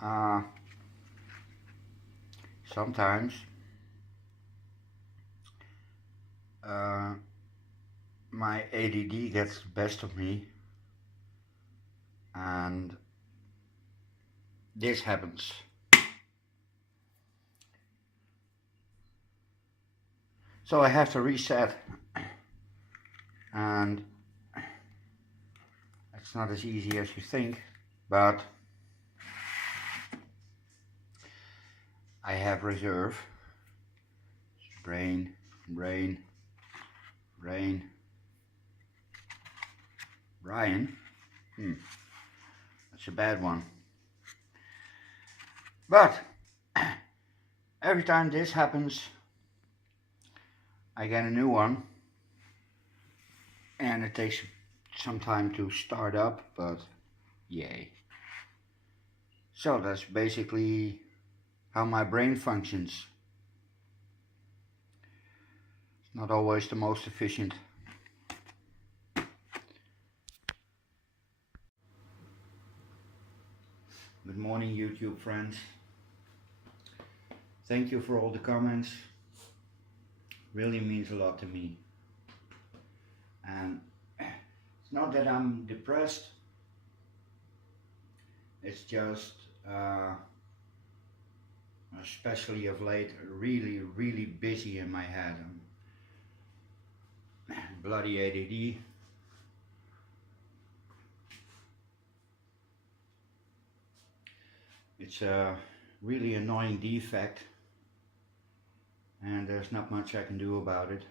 Uh, Sometimes uh, my ADD gets the best of me, and this happens. So I have to reset, and it's not as easy as you think, but I have reserve. Brain, brain, brain. Ryan. That's a bad one. But every time this happens, I get a new one, and it takes some time to start up, but yay. So that's basically how my brain functions. It's not always the most efficient. Good morning, YouTube friends. Thank you for all the comments. Really means a lot to me. And it's not that I'm depressed. It's just, especially of late, really busy in my head. I'm bloody ADD. It's a really annoying defect, and there's not much I can do about it.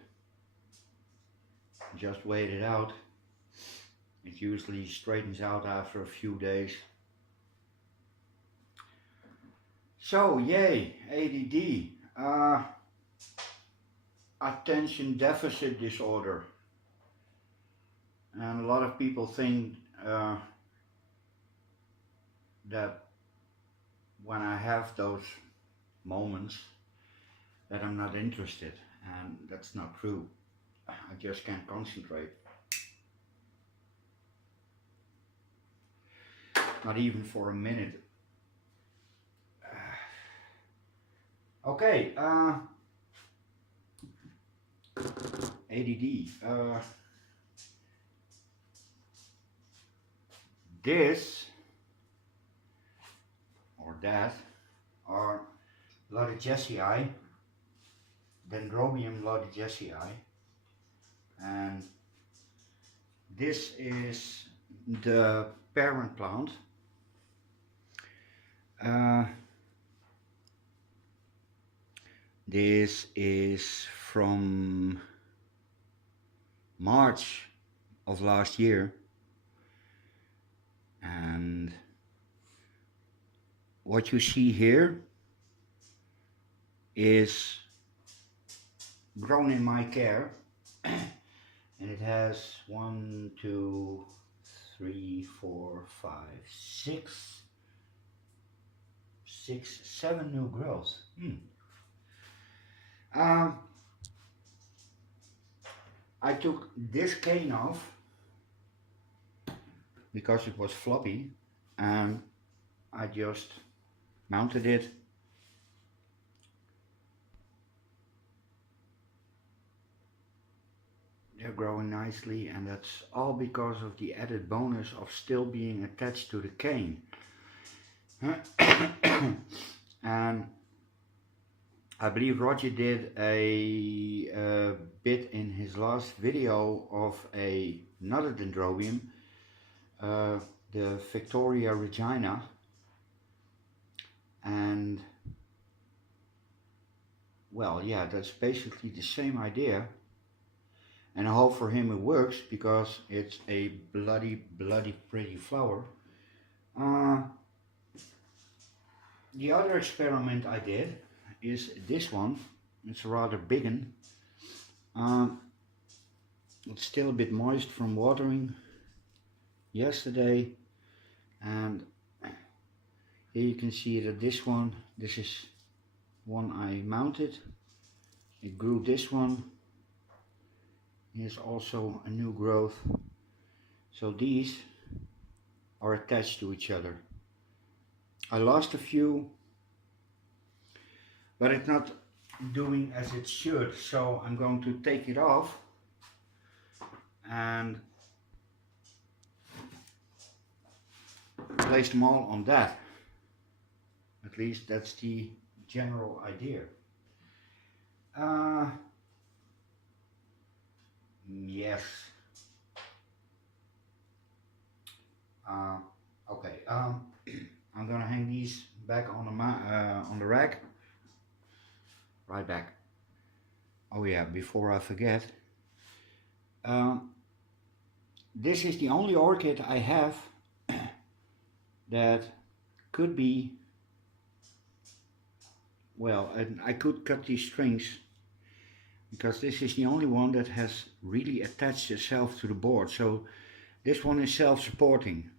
Just wait it out. It usually straightens out after a few days. So yay, ADD, attention deficit disorder, and a lot of people think that when I have those moments that I'm not interested, and that's not true. I just can't concentrate. Not even for a minute. Okay, ADD. This or that are Loddegesii, Dendrobium Loddegesii, and this is the parent plant. This is from March of last year, and what you see here is grown in my care, and it has 1, 2, 3, 4, 5, 6, 7 new growths. I took this cane off because it was floppy, and I just mounted it. They're growing nicely, and that's all because of the added bonus of still being attached to the cane. And I believe Roger did a bit in his last video of another dendrobium, the Victoria Regina, and well, yeah, that's basically the same idea, and I hope for him it works because it's a bloody pretty flower. The other experiment I did is this one. It's a rather big one. It's still a bit moist from watering yesterday, and here you can see that this is one I mounted. It grew this one. Here's also a new growth. So these are attached to each other. I lost a few, but it's not doing as it should, so I'm going to take it off and place them all on that. At least that's the general idea. Yes. Okay. I'm gonna hang these back on the rack. Right back. Oh yeah, before I forget. This is the only orchid I have that could be, well, I could cut these strings because this is the only one that has really attached itself to the board. So this one is self-supporting.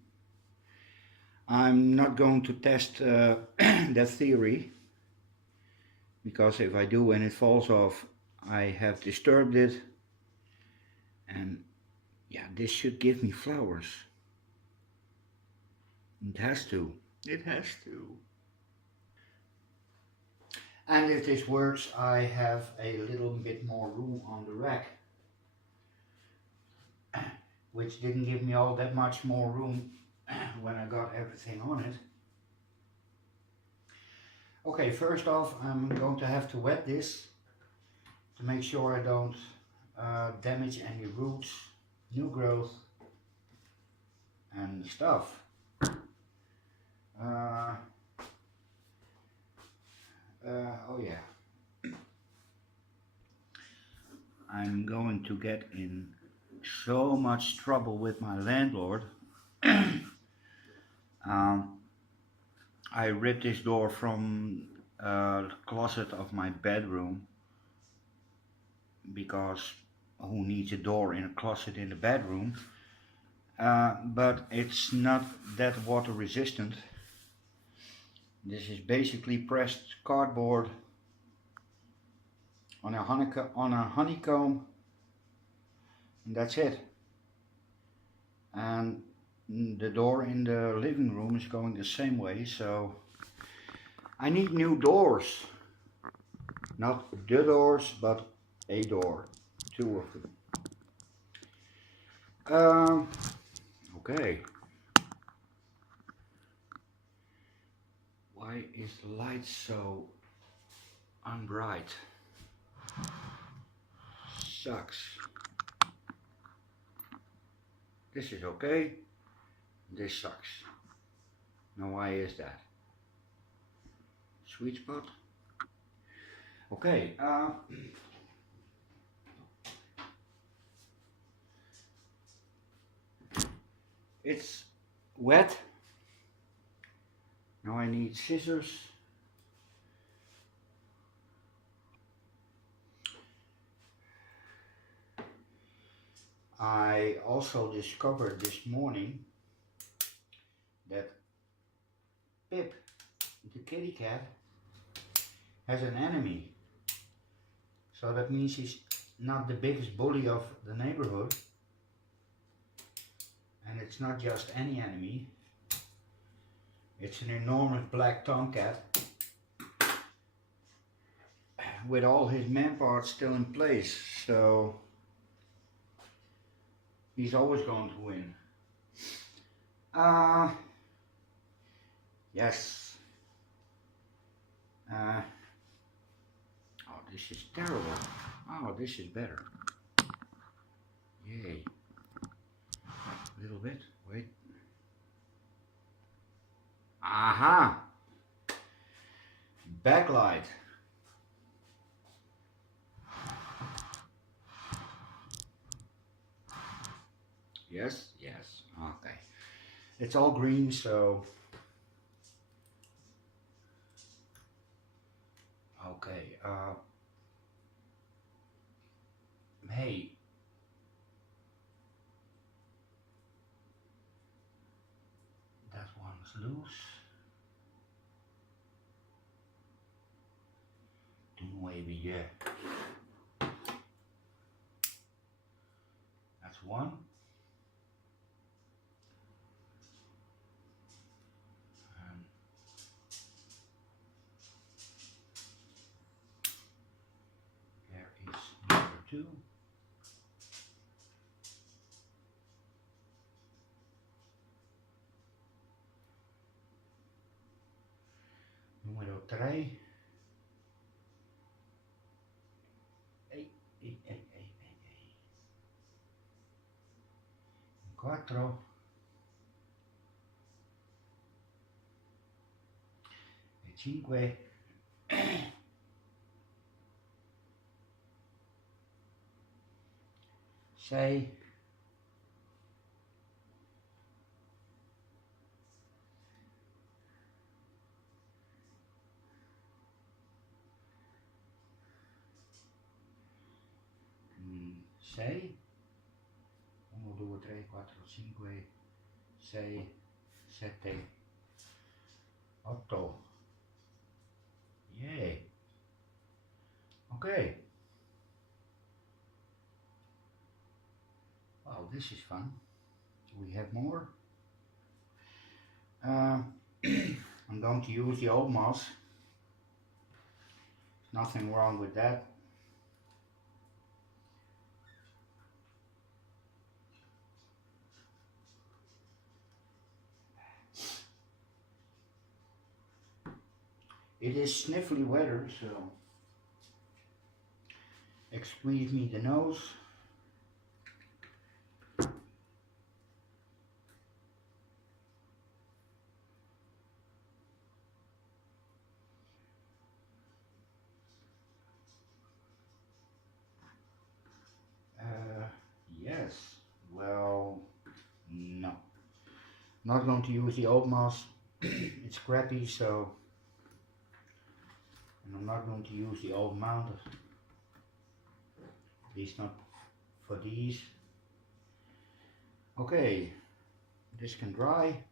I'm not going to test that theory, because if I do and it falls off, I have disturbed it. And yeah, this should give me flowers. It has to. It has to. And if this works, I have a little bit more room on the rack, which didn't give me all that much more room when I got everything on it. Okay, first off, I'm going to have to wet this to make sure I don't damage any roots, new growth and stuff. Oh yeah. I'm going to get in so much trouble with my landlord. I ripped this door from the closet of my bedroom, because who needs a door in a closet in the bedroom? But it's not that water resistant. This is basically pressed cardboard on a honeycomb, and that's it. And the door in the living room is going the same way, so I need new doors. Not the doors, but a door. 2 of them. Okay. Why is the light so unbright? Sucks. This is okay. This sucks. Now why is that? Sweet spot. Okay. It's wet. Now I need scissors. I also discovered this morning that Pip, the kitty cat, has an enemy. So that means he's not the biggest bully of the neighborhood. And it's not just any enemy. It's an enormous black tomcat with all his man parts still in place. So he's always going to win. Yes. Oh, this is terrible. Oh, this is better. Yay. A little bit. Wait. Aha! Backlight. Yes, yes. Okay. It's all green, so okay. Hey. That one's loose. Doen we even hier. That's one. And 3, 4, e 5, 6, 6, 1, 2, 3, 4, 5, 6, 7, 8. Yay. Okay. Well, this is fun. We have more. I'm going to use the old moss. Nothing wrong with that. It is sniffly weather, so excuse me the nose. Yes, well, no. Not going to use the old moss. It's crappy, so. And I'm not going to use the old mount. At least not for these. Okay, this can dry.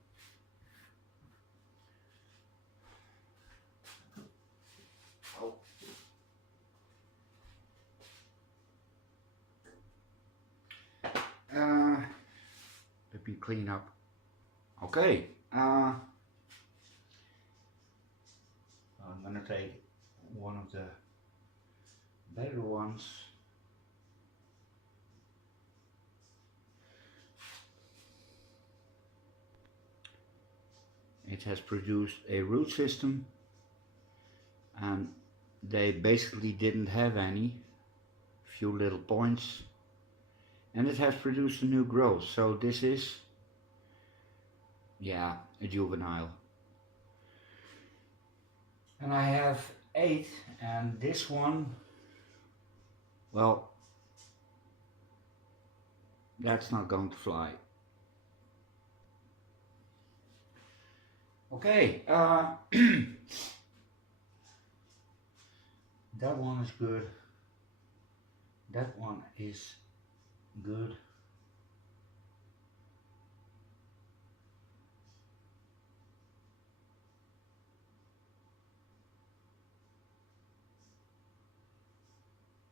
Oh. Let me clean up. Okay, I'm gonna take one of the better ones. It has produced a root system, and they basically didn't have any, few little points, and it has produced a new growth. So this is, yeah, a juvenile. And I have 8, and this one, well, that's not going to fly. Okay, that one is good. That one is good.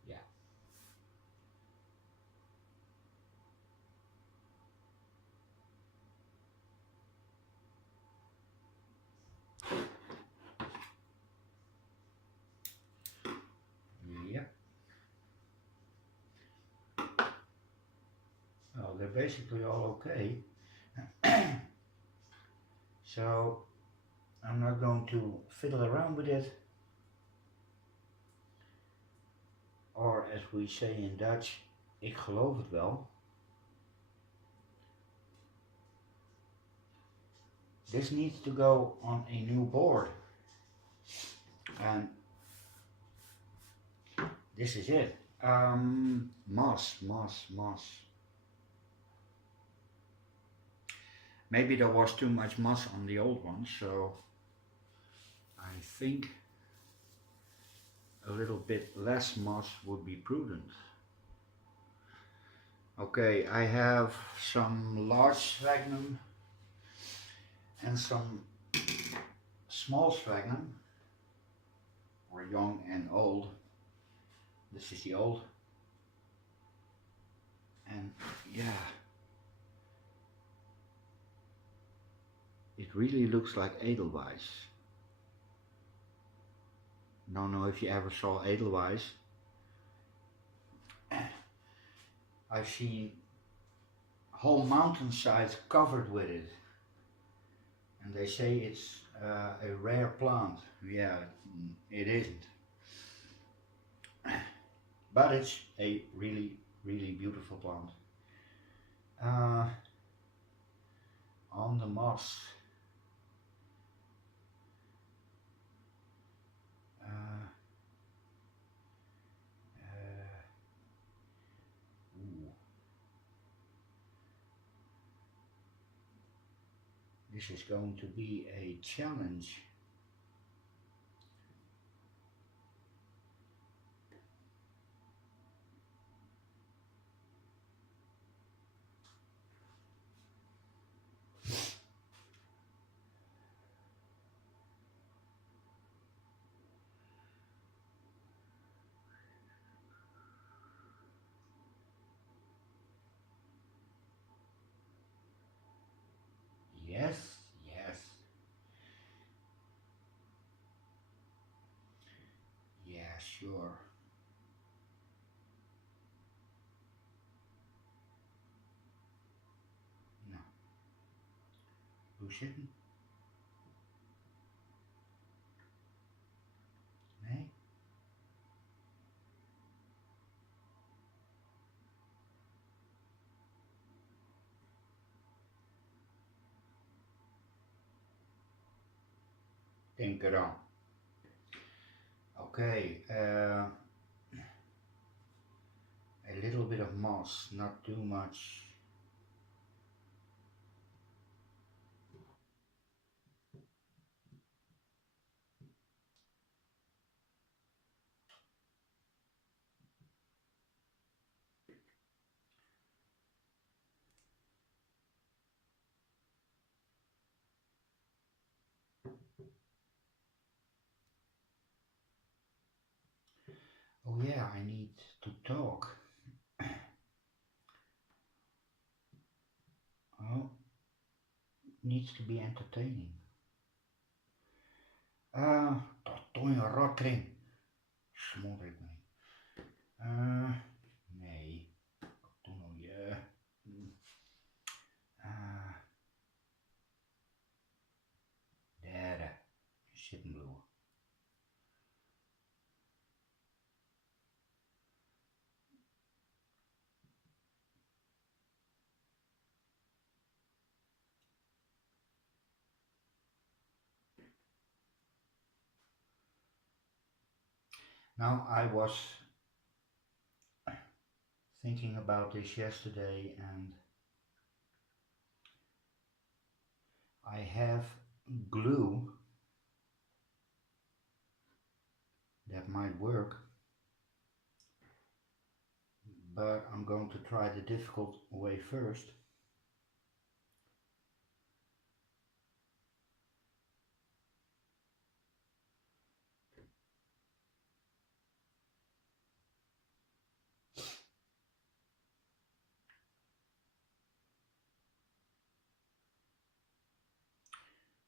Yeah. Yep. Well, they're basically all okay. So I'm not going to fiddle around with it, or as we say in Dutch, ik geloof het wel. This needs to go on a new board, and this is it. Moss. Maybe there was too much moss on the old one, so I think a little bit less moss would be prudent. Okay, I have some large sphagnum and some small sphagnum, or young and old. This is the old, and yeah, it really looks like Edelweiss. Don't know if you ever saw Edelweiss. I've seen whole mountainsides covered with it, and they say it's a rare plant. Yeah, it isn't. But it's a really, really beautiful plant. On the moss. Uh, ooh. This is going to be a challenge. Yes, yes, yeah, sure. Nou, doe zitten. Nee? Denk eraan. Okay, a little bit of moss, not too much. Oh yeah, I need to talk. Oh, needs to be entertaining. Dat doe je rotring. Smoor ik me. Nee. Doe nou je. Derde. Zitten bloeien. Now I was thinking about this yesterday and I have glue that might work, but I'm going to try the difficult way first.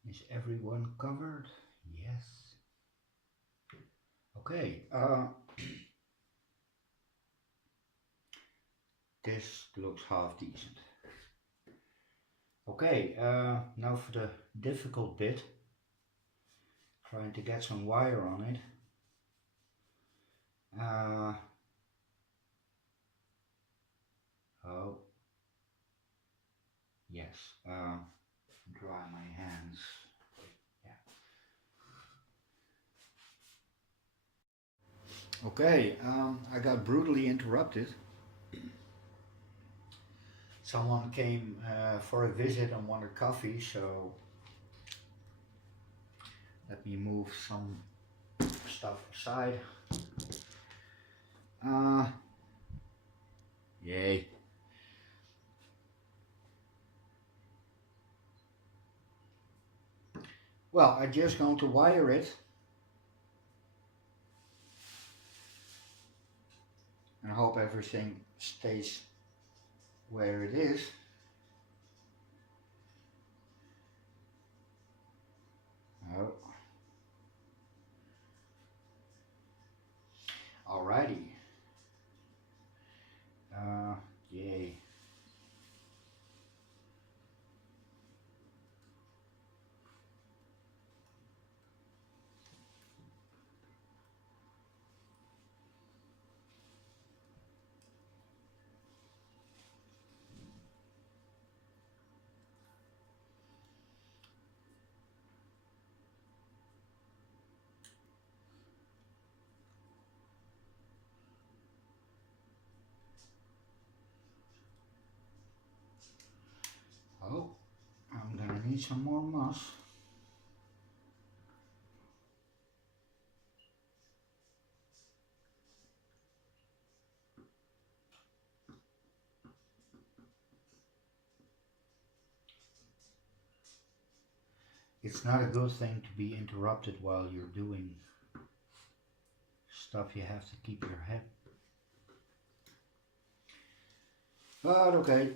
Is everyone covered? Yes. Okay, this looks half decent. Okay, now for the difficult bit. Trying to get some wire on it. Oh, yes, dry my hands. Yeah. Okay, I got brutally interrupted. Someone came for a visit and wanted coffee, so let me move some stuff aside. Yay. Well, I'm just going to wire it and hope everything stays where it is. Oh. Alrighty. Yay. need some more moss. It's not a good thing to be interrupted while you're doing stuff you have to keep your head. But okay.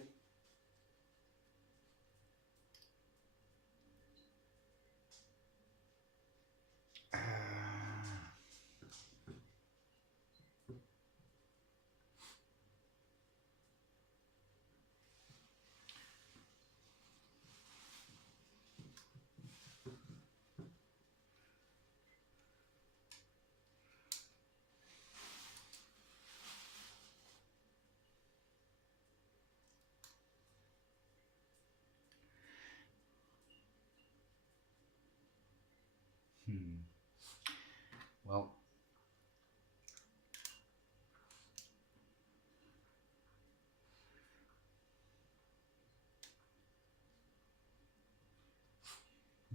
Well,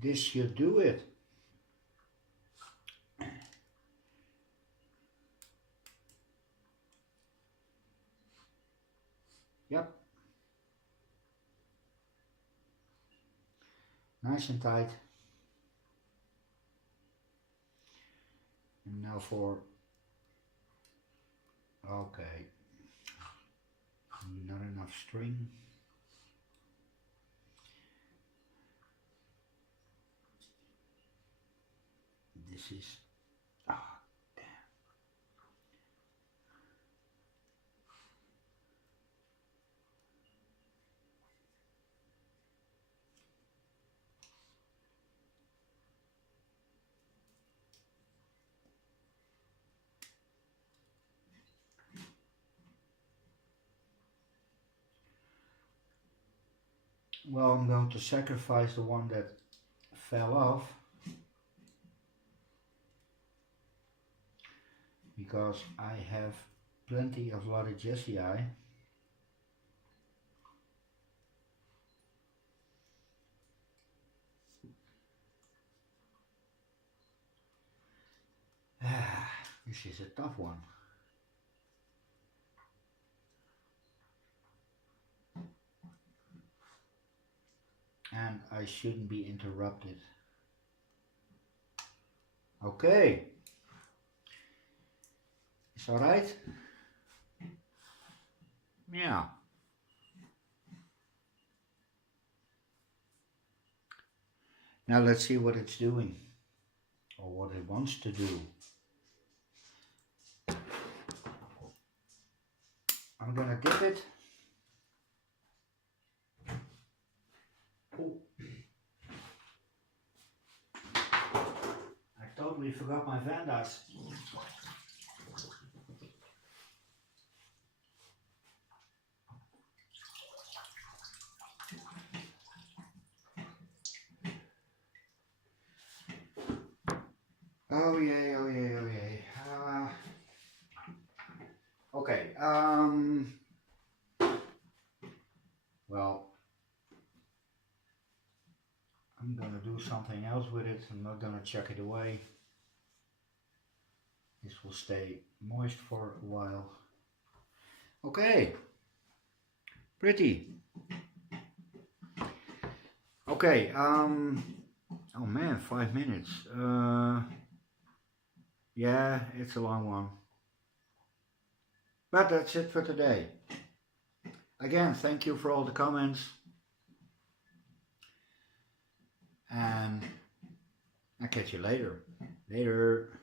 this should do it. Yep. Nice and tight. And now for, okay, not enough string. This is, damn. Well, I'm going to sacrifice the one that fell off because I have plenty of Loddegesii. This is a tough one. And I shouldn't be interrupted. Okay. It's alright? Yeah. Now let's see what it's doing, or what it wants to do. I'm gonna dip it. Oh. I totally forgot my Vandas. Oh yay, oh yay, oh yay. Okay, well, I'm gonna do something else with it. I'm not gonna chuck it away. This will stay moist for a while. Okay, pretty. Okay, oh man, 5 minutes. Yeah, it's a long one. But that's it for today. Again, thank you for all the comments. And I'll catch you later. Later.